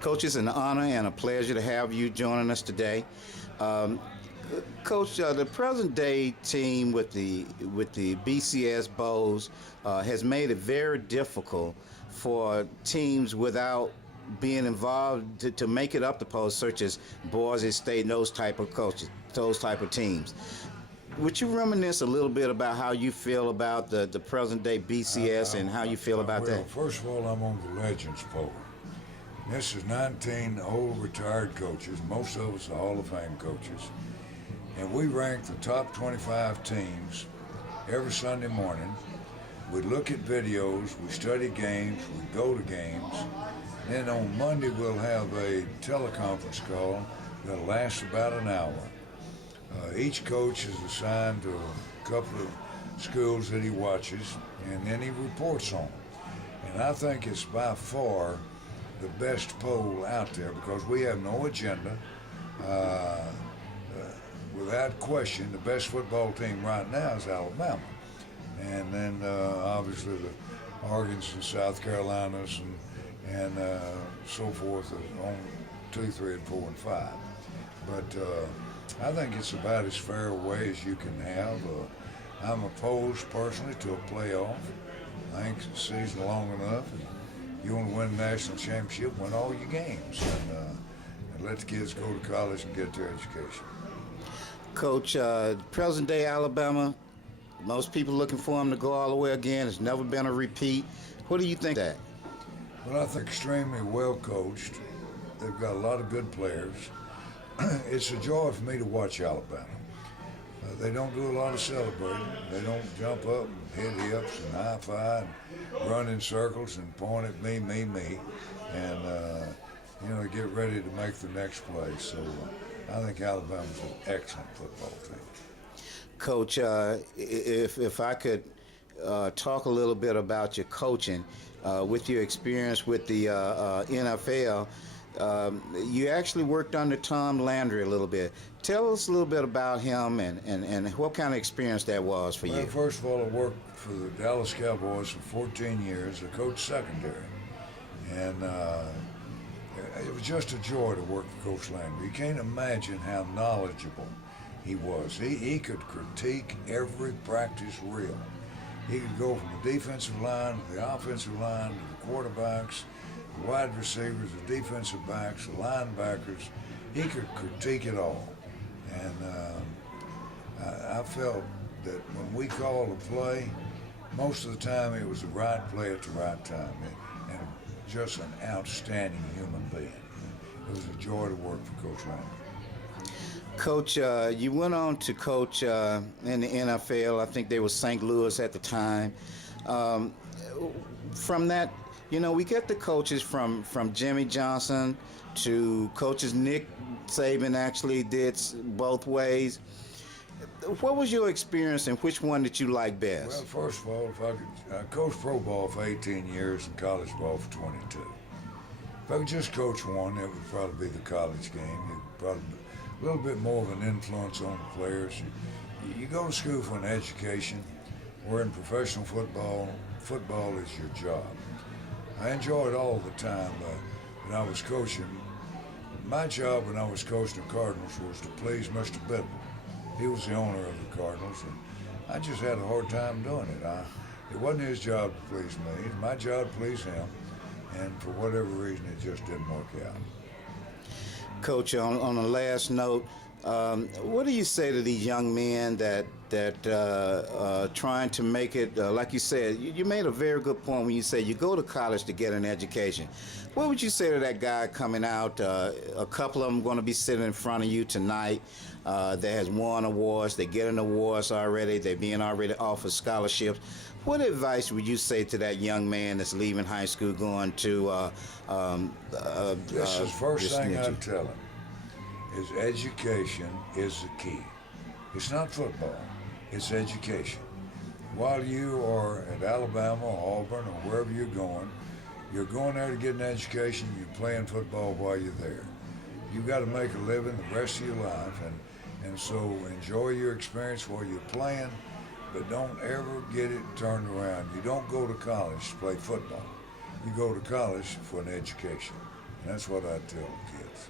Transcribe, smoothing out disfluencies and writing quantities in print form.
Coach, it's an honor and a pleasure to have you joining us today. Coach, the present-day team with the BCS Bows has made it very difficult for teams without being involved to make it up the post, such as Boise State and those type of coaches, those type of teams. Would you reminisce a little bit about how you feel about the present-day BCS and how you feel about that? First of all, I'm on the Legends poll. This is 19 old retired coaches. Most of us are Hall of Fame coaches. And we rank the top 25 teams every Sunday morning. We look at videos, we study games, we go to games. Then on Monday we'll have a teleconference call that'll last about an hour. Each coach is assigned to a couple of schools that he watches, and then he reports on them. And I think it's by far the best poll out there because we have no agenda. Without question, the best football team right now is Alabama. And then obviously the Oregons and South Carolinas and so forth on 2, 3, and 4, and 5. But I think it's about as fair a way as you can have. I'm opposed personally to a playoff. I think the season long enough. And you want to win a national championship, win all your games, and let the kids go to college and get their education. Coach, present-day Alabama, most people looking for them to go all the way again. It's never been a repeat. What do you think of that? Well, I think extremely well coached. They've got a lot of good players. It's a joy for me to watch Alabama. They don't do a lot of celebrating. They don't jump up and hit hips and high-five and run in circles and point at me, and get ready to make the next play. So I think Alabama's an excellent football team. Coach, if I could talk a little bit about your coaching, with your experience with the NFL, you actually worked under Tom Landry a little bit. Tell us a little bit about him and what kind of experience that was for you. First of all, I worked for the Dallas Cowboys for 14 years. I coached secondary. And it was just a joy to work for Coach Landry. You can't imagine how knowledgeable he was. He could critique every practice reel. He could go from the defensive line to the offensive line to the quarterbacks, the wide receivers, the defensive backs, the linebackers. He could critique it all. And I felt that when we called a play, most of the time it was the right play at the right time. And just an outstanding human being. It was a joy to work for Coach Landry. Coach, you went on to coach in the NFL. I think they were St. Louis at the time. From that, we get the coaches from Jimmy Johnson to coaches. Nick Saban actually did both ways. What was your experience and which one did you like best? Well, first of all, I coached pro ball for 18 years and college ball for 22. If I could just coach one, it would probably be the college game. It would probably be a little bit more of an influence on the players. You go to school for an education. We're in professional football. Football is your job. I enjoy it all the time when I was coaching. My job when I was coaching the Cardinals was to please Mr. Biddle. He was the owner of the Cardinals, and I just had a hard time doing it. It wasn't his job to please me. It was my job to please him, and for whatever reason, it just didn't work out. Coach, on the last note, what do you say to these young men that trying to make it, like you said, you made a very good point when you say you go to college to get an education. What would you say to that guy coming out? A couple of them going to be sitting in front of you tonight that has won awards. They're getting awards already. They're being already offered scholarships. What advice would you say to that young man that's leaving high school going to this is the first thing I'd tell him is education is the key. It's not football, it's education. While you are at Alabama or Auburn or wherever you're going there to get an education, you're playing football while you're there. You've got to make a living the rest of your life, and so enjoy your experience while you're playing, but don't ever get it turned around. You don't go to college to play football. You go to college for an education. And that's what I tell kids.